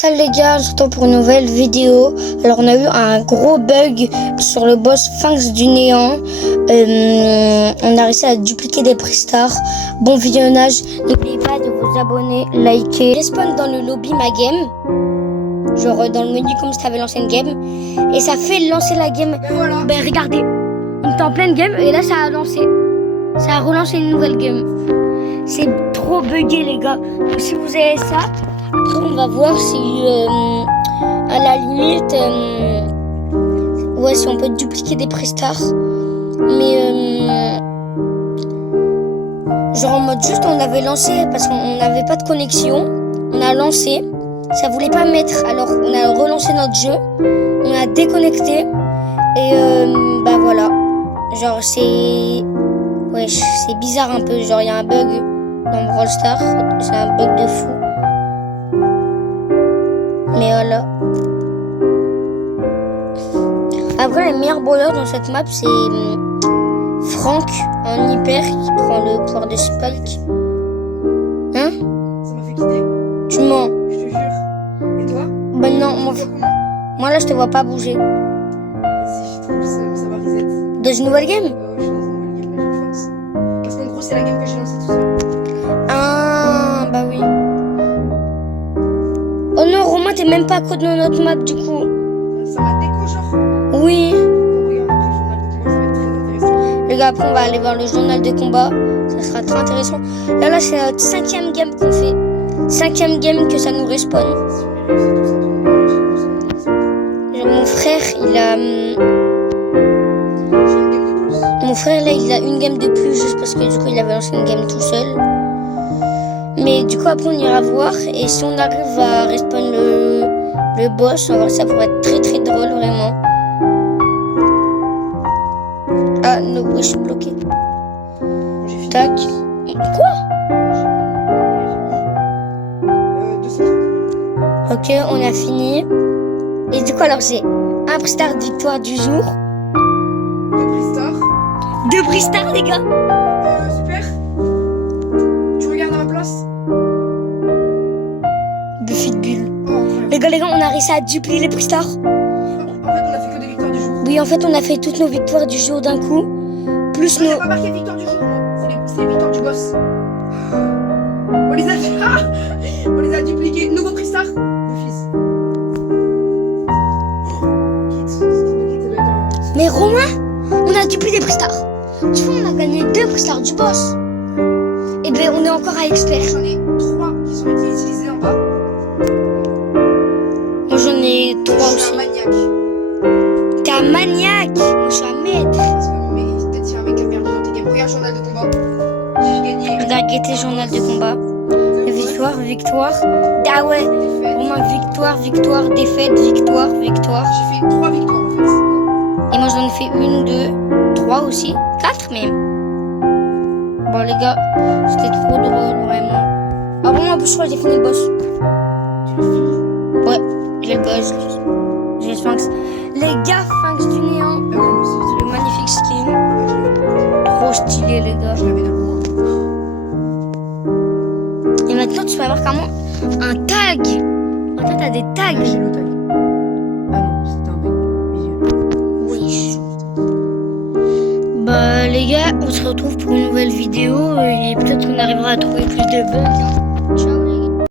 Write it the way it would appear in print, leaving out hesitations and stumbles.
Salut les gars, on se retrouve pour une nouvelle vidéo. Alors on a eu un gros bug sur le boss Sphinx du néant. On a réussi à dupliquer des prestars. Bon visionnage, n'oubliez pas de vous abonner, liker. Respawn dans le lobby ma game, genre dans le menu comme si t'avais lancé une game. Et ça fait lancer la game. Ben voilà. Ben regardez, on était en pleine game et là ça a lancé. Ça a relancé une nouvelle game. C'est trop bugué les gars. Donc si vous avez ça, après on va voir si à la limite ouais, si on peut dupliquer des prestars. Mais genre en mode juste on avait lancé parce qu'on n'avait pas de connexion. On a lancé, ça voulait pas mettre, alors on a relancé notre jeu, on a déconnecté et bah voilà. Genre c'est ouais, c'est bizarre un peu, genre il y a un bug dans Brawl Stars, c'est un bug de fou. Mais voilà. Après, le meilleur brawler dans cette map, c'est Franck en hyper qui prend le pouvoir de Spike. Hein? Ça m'a fait quitter. Tu mens. Je te jure. Et toi? Bah non, moi là je te vois pas bouger. Si je trouve ça va reset. Dans une nouvelle game? Je suis dans une nouvelle game, là, j'ai force. Parce qu'en gros, c'est la game que j'ai lancée tout seul. Ah, bah oui. Oh non, Romain, t'es même pas à côté de notre map du coup. Ça m'a déco, genre. Oui. On regarde après le journal de combat, ça va être très intéressant. Les gars, après on va aller voir le journal de combat. Ça sera très intéressant. Là c'est notre 5e game qu'on fait. 5e game que ça nous respawn. Si on est réussi tout ça, tout le monde, j'ai tout ça. Genre mon frère, il a... J'ai une game de plus. Mon frère là, il a une game de plus juste parce que du coup il avait lancé une game tout seul. Mais du coup après on ira voir. Et si on arrive à respawn le boss, on va voir, ça pourrait être très très drôle vraiment. Ah non, oui, je suis bloqué. Bon, j'ai fini. Tac. Quoi? 230. Ok, on a fini. Et du coup alors c'est un prestar de victoire du jour. Deux prestars. 2 prestars les gars. Super. Tu regardes à ma place? Buffy de bulle. Oh, incroyable. Les gars, on a réussi à dupliquer les prestars. En fait, on a fait que des victoires du jour. Oui, en fait, on a fait toutes nos victoires du jour d'un coup. Plus Non, nos... j'ai pas marqué victoire du jour, moi. C'est les victoires du boss. On les a... on les a dupliqués. Nouveau prix-star. Le fils. Mais Romain, on a dupliqué des prestars. Tu vois, on a gagné 2 prestars du boss. Et ben, on est encore à expert. J'en ai 3 qui sont été utilisés en bas. Moi, j'en ai 3 Je suis aussi. un maniaque. T'es un maniaque. Moi, je suis un maître. Parce que peut-être qu'il y a un mec qui a perdu dans tes games. Regarde, journal de combat. J'ai gagné. On a guetté journal de combat. Victoire, victoire. Ah ouais. Romain, victoire, victoire, défaite, victoire, victoire. J'ai fait 3 victoires en fait. Et moi j'en ai fait 1, 2, 3 aussi. 4 même. Bon les gars, c'était trop drôle vraiment. Ah bon, en plus je crois que j'ai fini le boss. Tu l'as fini? Ouais, j'ai le boss. J'ai le Sphinx. Les gars, Sphinx du néant. Ah ouais, moi aussi. Le magnifique skin. Ah, je l'avais. Trop stylé les gars. Je l'avais dans le coin. Et maintenant tu vas avoir carrément un tag. Maintenant t'as des tags. J'ai le tag. Ah non, c'était un bug visuel. Oui. Bah les gars, on se retrouve pour une nouvelle vidéo et peut-être qu'on arrivera à trouver plus de bugs. Ciao.